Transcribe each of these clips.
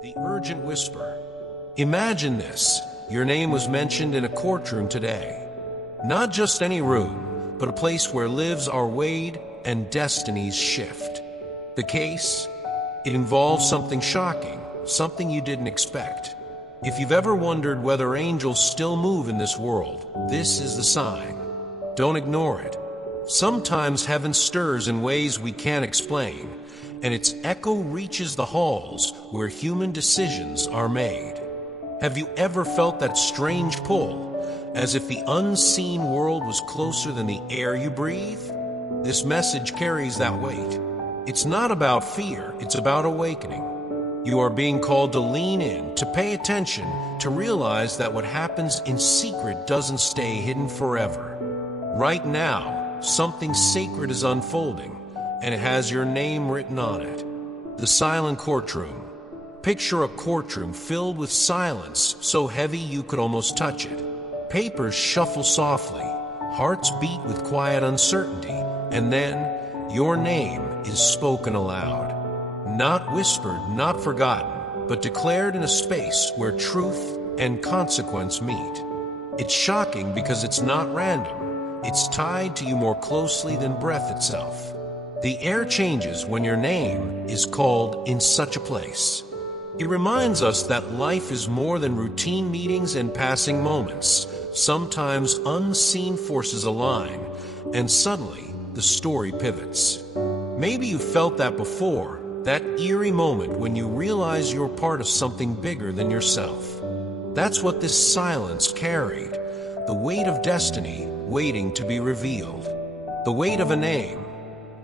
The urgent whisper. Imagine this. Your name was mentioned in a courtroom today. Not just any room, but a place where lives are weighed and destinies shift. The case? It involves something shocking, something you didn't expect. If you've ever wondered whether angels still move in this world, this is the sign. Don't ignore it. Sometimes heaven stirs in ways we can't explain, and its echo reaches the halls where human decisions are made. Have you ever felt that strange pull, as if the unseen world was closer than the air you breathe? This message carries that weight. It's not about fear, it's about awakening. You are being called to lean in, to pay attention, to realize that what happens in secret doesn't stay hidden forever. Right now, something sacred is unfolding, and it has your name written on it. The silent courtroom. Picture a courtroom filled with silence so heavy you could almost touch it. Papers shuffle softly, hearts beat with quiet uncertainty, and then your name is spoken aloud. Not whispered, not forgotten, but declared in a space where truth and consequence meet. It's shocking because it's not random. It's tied to you more closely than breath itself. The air changes when your name is called in such a place. It reminds us that life is more than routine meetings and passing moments. Sometimes unseen forces align, and suddenly the story pivots. Maybe you felt that before, that eerie moment when you realize you're part of something bigger than yourself. That's what this silence carried, the weight of destiny waiting to be revealed, the weight of a name.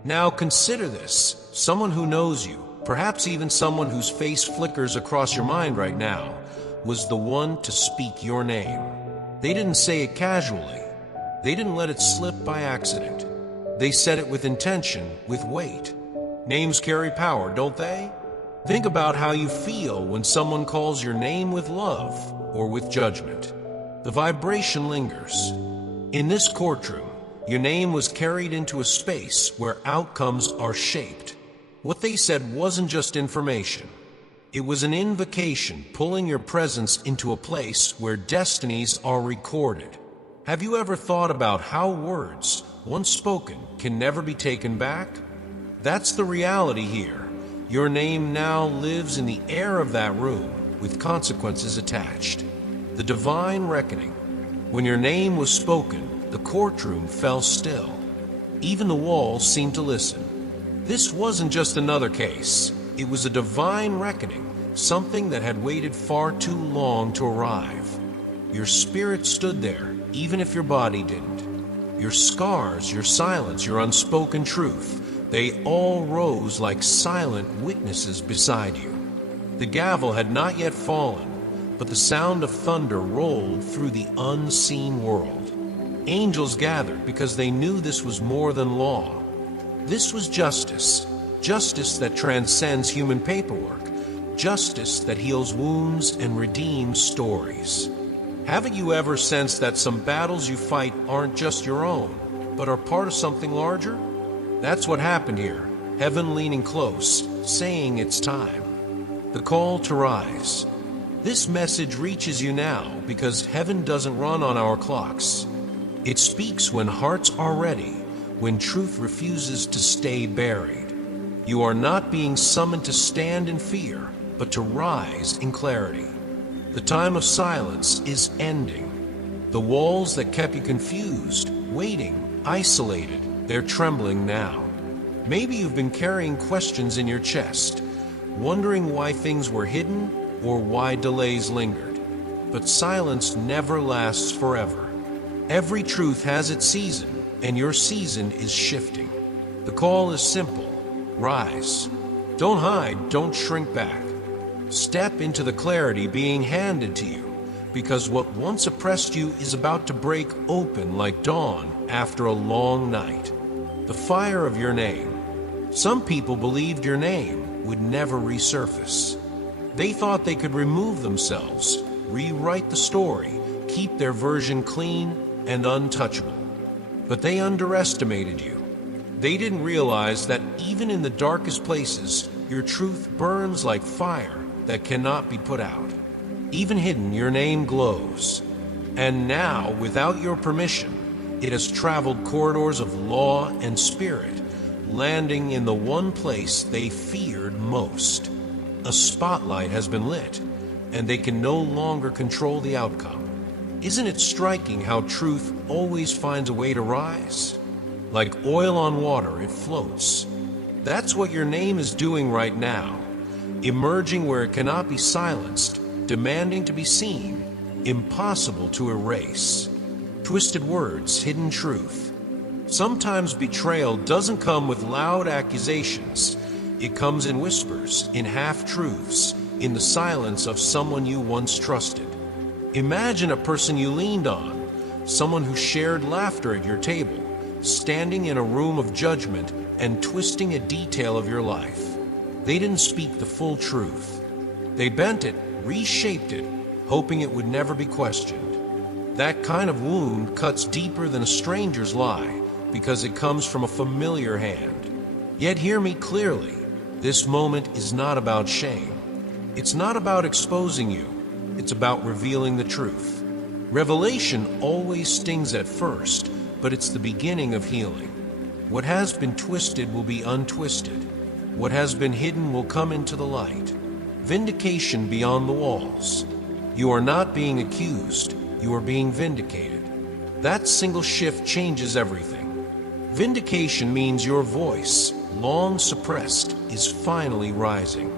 Now consider this, someone who knows you, perhaps even someone whose face flickers across your mind right now, was the one to speak your name. They didn't say it casually. They didn't let it slip by accident. They said it with intention, with weight. Names carry power, don't they? Think about how you feel when someone calls your name with love or with judgment. The vibration lingers. In this courtroom, your name was carried into a space where outcomes are shaped. What they said wasn't just information. It was an invocation pulling your presence into a place where destinies are recorded. Have you ever thought about how words, once spoken, can never be taken back? That's the reality here. Your name now lives in the air of that room, with consequences attached. The divine reckoning. When your name was spoken, the courtroom fell still. Even the walls seemed to listen. This wasn't just another case. It was a divine reckoning, something that had waited far too long to arrive. Your spirit stood there, even if your body didn't. Your scars, your silence, your unspoken truth, they all rose like silent witnesses beside you. The gavel had not yet fallen, but the sound of thunder rolled through the unseen world. Angels gathered because they knew this was more than law. This was justice, justice that transcends human paperwork, justice that heals wounds and redeems stories. Haven't you ever sensed that some battles you fight aren't just your own, but are part of something larger? That's what happened here, heaven leaning close, saying it's time. The call to rise. This message reaches you now because heaven doesn't run on our clocks. It speaks when hearts are ready, when truth refuses to stay buried. You are not being summoned to stand in fear, but to rise in clarity. The time of silence is ending. The walls that kept you confused, waiting, isolated, they're trembling now. Maybe you've been carrying questions in your chest, wondering why things were hidden or why delays lingered. But silence never lasts forever. Every truth has its season, and your season is shifting. The call is simple. Rise. Don't hide, don't shrink back. Step into the clarity being handed to you, because what once oppressed you is about to break open like dawn after a long night. The fire of your name. Some people believed your name would never resurface. They thought they could remove themselves, rewrite the story, keep their version clean and untouchable. But they underestimated you. They didn't realize that even in the darkest places, your truth burns like fire, that cannot be put out. Even hidden, your name glows. And now, without your permission, it has traveled corridors of law and spirit, landing in the one place they feared most. A spotlight has been lit, and they can no longer control the outcome. Isn't it striking how truth always finds a way to rise? Like oil on water, it floats. That's what your name is doing right now, emerging where it cannot be silenced, demanding to be seen, impossible to erase. Twisted words, hidden truth. Sometimes betrayal doesn't come with loud accusations. It comes in whispers, in half-truths, in the silence of someone you once trusted. Imagine a person you leaned on, someone who shared laughter at your table, standing in a room of judgment and twisting a detail of your life. They didn't speak the full truth. They bent it, reshaped it, hoping it would never be questioned. That kind of wound cuts deeper than a stranger's lie because it comes from a familiar hand. Yet hear me clearly, this moment is not about shame. It's not about exposing you. It's about revealing the truth. Revelation always stings at first, but it's the beginning of healing. What has been twisted will be untwisted. What has been hidden will come into the light. Vindication beyond the walls. You are not being accused, you are being vindicated. That single shift changes everything. Vindication means your voice, long suppressed, is finally rising.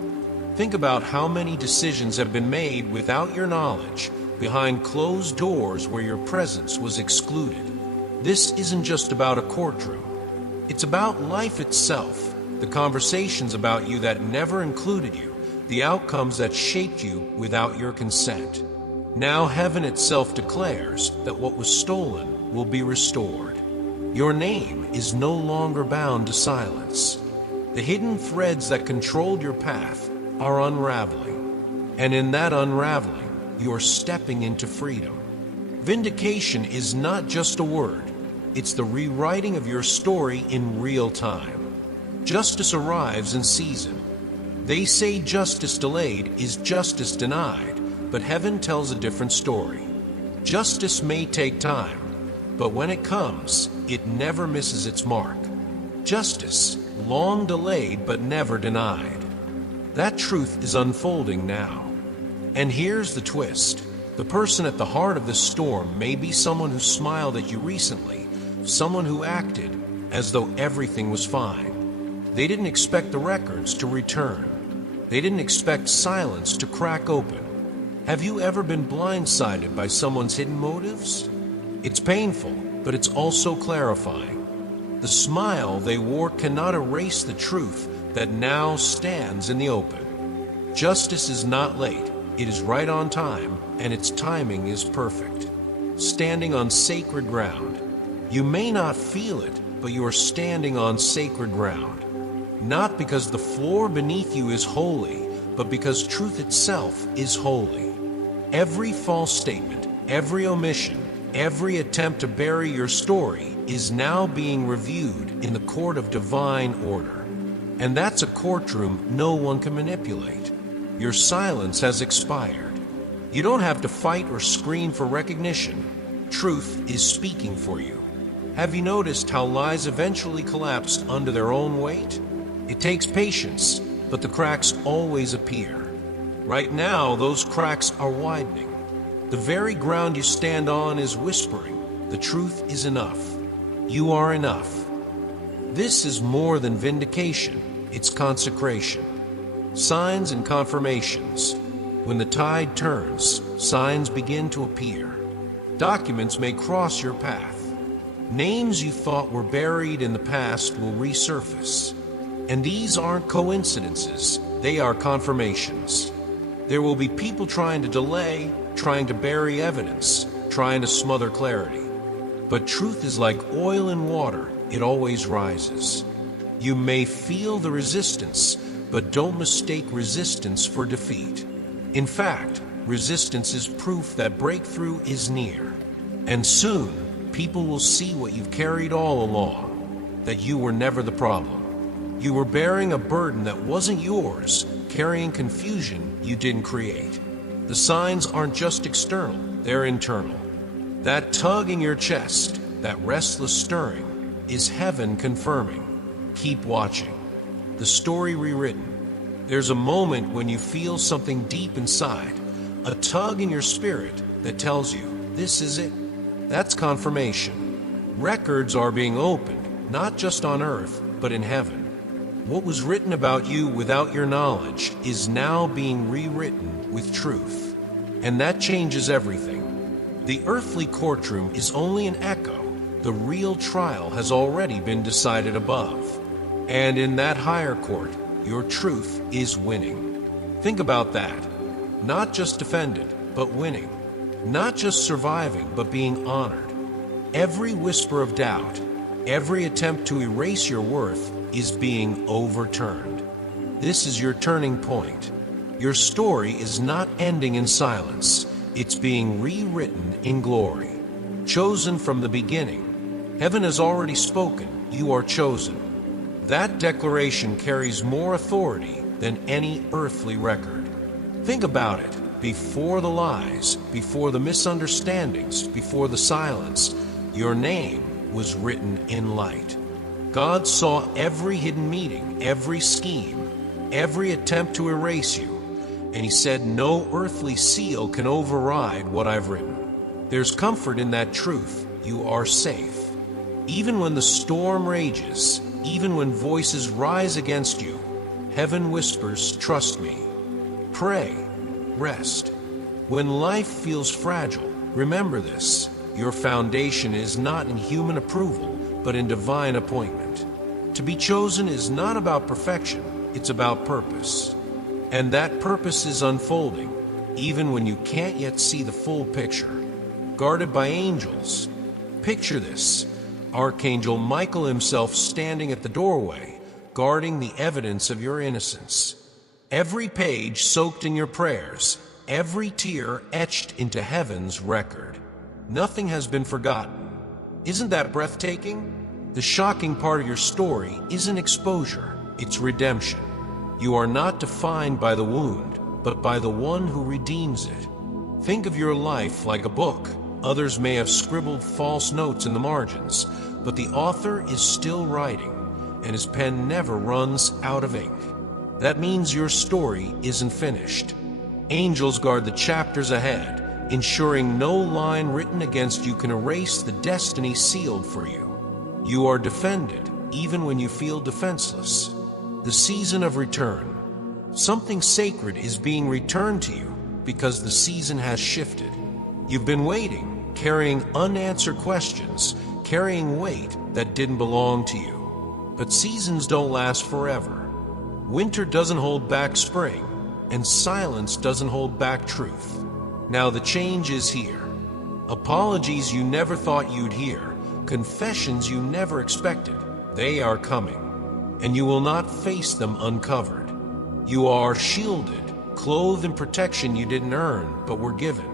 Think about how many decisions have been made without your knowledge, behind closed doors where your presence was excluded. This isn't just about a courtroom. It's about life itself, the conversations about you that never included you, the outcomes that shaped you without your consent. Now heaven itself declares that what was stolen will be restored. Your name is no longer bound to silence. The hidden threads that controlled your path are unraveling, and in that unraveling, you are stepping into freedom. Vindication is not just a word, it's the rewriting of your story in real time. Justice arrives in season. They say justice delayed is justice denied, but heaven tells a different story. Justice may take time, but when it comes, it never misses its mark. Justice, long delayed but never denied. That truth is unfolding now. And here's the twist. The person at the heart of this storm may be someone who smiled at you recently, someone who acted as though everything was fine. They didn't expect the records to return. They didn't expect silence to crack open. Have you ever been blindsided by someone's hidden motives? It's painful, but it's also clarifying. The smile they wore cannot erase the truth that now stands in the open. Justice is not late, it is right on time, and its timing is perfect. Standing on sacred ground. You may not feel it, but you are standing on sacred ground. Not because the floor beneath you is holy, but because truth itself is holy. Every false statement, every omission, every attempt to bury your story is now being reviewed in the court of divine order. And that's a courtroom no one can manipulate. Your silence has expired. You don't have to fight or scream for recognition. Truth is speaking for you. Have you noticed how lies eventually collapse under their own weight? It takes patience, but the cracks always appear. Right now, those cracks are widening. The very ground you stand on is whispering, the truth is enough. You are enough. This is more than vindication, it's consecration. Signs and confirmations. When the tide turns, signs begin to appear. Documents may cross your path. Names you thought were buried in the past will resurface. And these aren't coincidences, they are confirmations. There will be people trying to delay, trying to bury evidence, trying to smother clarity. But truth is like oil in water, it always rises. You may feel the resistance, but don't mistake resistance for defeat. In fact, resistance is proof that breakthrough is near. And soon, people will see what you've carried all along, that you were never the problem. You were bearing a burden that wasn't yours, carrying confusion you didn't create. The signs aren't just external, they're internal. That tug in your chest, that restless stirring, is heaven confirming. Keep watching. The story rewritten. There's a moment when you feel something deep inside, a tug in your spirit that tells you, this is it. That's confirmation. Records are being opened, not just on earth, but in heaven. What was written about you without your knowledge is now being rewritten with truth. And that changes everything. The earthly courtroom is only an echo. The real trial has already been decided above. And in that higher court, your truth is winning. Think about that. Not just defended, but winning. Not just surviving, but being honored. Every whisper of doubt, every attempt to erase your worth is being overturned. This is your turning point. Your story is not ending in silence. It's being rewritten in glory. Chosen from the beginning. Heaven has already spoken. You are chosen. That declaration carries more authority than any earthly record. Think about it. Before the lies, before the misunderstandings, before the silence, your name was written in light. God saw every hidden meeting, every scheme, every attempt to erase you, and he said, no earthly seal can override what I've written. There's comfort in that truth. You are safe. Even when the storm rages, even when voices rise against you, heaven whispers, trust me. Pray, rest. When life feels fragile, remember this. Your foundation is not in human approval, but in divine appointment. To be chosen is not about perfection, it's about purpose. And that purpose is unfolding, even when you can't yet see the full picture. Guarded by angels. Picture this. Archangel Michael himself standing at the doorway, guarding the evidence of your innocence. Every page soaked in your prayers, every tear etched into heaven's record. Nothing has been forgotten. Isn't that breathtaking? The shocking part of your story isn't exposure, it's redemption. You are not defined by the wound, but by the one who redeems it. Think of your life like a book. Others may have scribbled false notes in the margins, but the author is still writing, and his pen never runs out of ink. That means your story isn't finished. Angels guard the chapters ahead, ensuring no line written against you can erase the destiny sealed for you. You are defended, even when you feel defenseless. The season of return. Something sacred is being returned to you because the season has shifted. You've been waiting, carrying unanswered questions, carrying weight that didn't belong to you. But seasons don't last forever. Winter doesn't hold back spring, and silence doesn't hold back truth. Now the change is here. Apologies you never thought you'd hear, confessions you never expected, they are coming. And you will not face them uncovered. You are shielded, clothed in protection you didn't earn, but were given.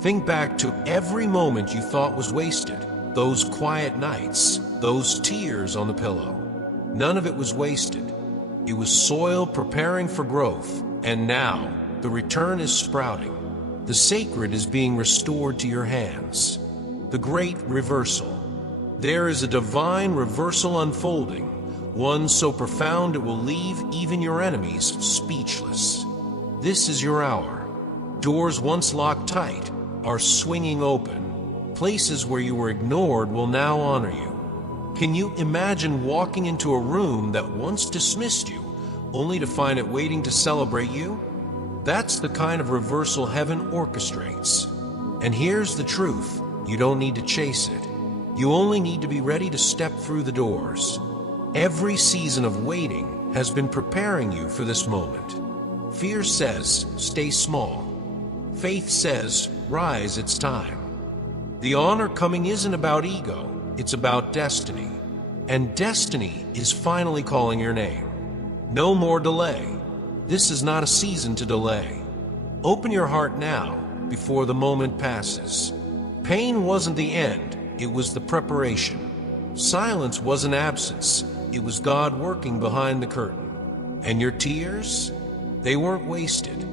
Think back to every moment you thought was wasted, those quiet nights, those tears on the pillow. None of it was wasted. It was soil preparing for growth, and now the return is sprouting. The sacred is being restored to your hands. The great reversal. There is a divine reversal unfolding, one so profound it will leave even your enemies speechless. This is your hour. Doors once locked tight are swinging open. Places where you were ignored will now honor you. Can you imagine walking into a room that once dismissed you, only to find it waiting to celebrate you? That's the kind of reversal heaven orchestrates. And here's the truth. You don't need to chase it. You only need to be ready to step through the doors. Every season of waiting has been preparing you for this moment. Fear says, stay small. Faith says, rise, it's time. The honor coming isn't about ego, it's about destiny. And destiny is finally calling your name. No more delay. This is not a season to delay. Open your heart now, before the moment passes. Pain wasn't the end, it was the preparation. Silence wasn't absence, it was God working behind the curtain. And your tears? They weren't wasted.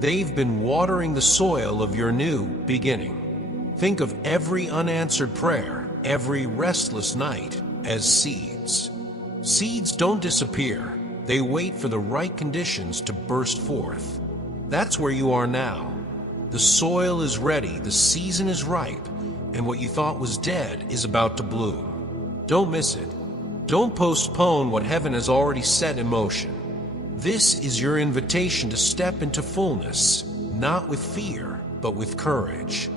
They've been watering the soil of your new beginning. Think of every unanswered prayer, every restless night, as seeds. Seeds don't disappear. They wait for the right conditions to burst forth. That's where you are now. The soil is ready, the season is ripe, and what you thought was dead is about to bloom. Don't miss it. Don't postpone what heaven has already set in motion. This is your invitation to step into fullness, not with fear, but with courage.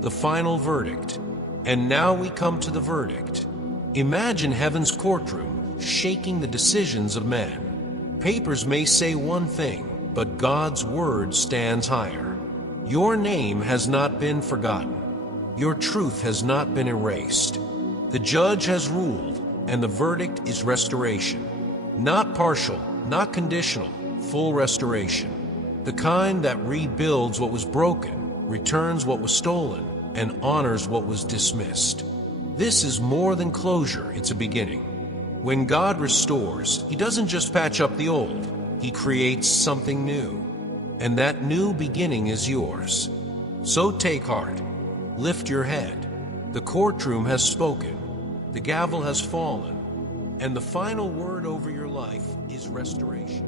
The final verdict. And now we come to the verdict. Imagine heaven's courtroom shaking the decisions of men. Papers may say one thing, but God's word stands higher. Your name has not been forgotten. Your truth has not been erased. The judge has ruled, and the verdict is restoration. Not partial, not conditional, full restoration. The kind that rebuilds what was broken, returns what was stolen, and honors what was dismissed. This is more than closure, it's a beginning. When God restores, He doesn't just patch up the old, He creates something new. And that new beginning is yours. So take heart. Lift your head. The courtroom has spoken. The gavel has fallen. And the final word over your life is restoration.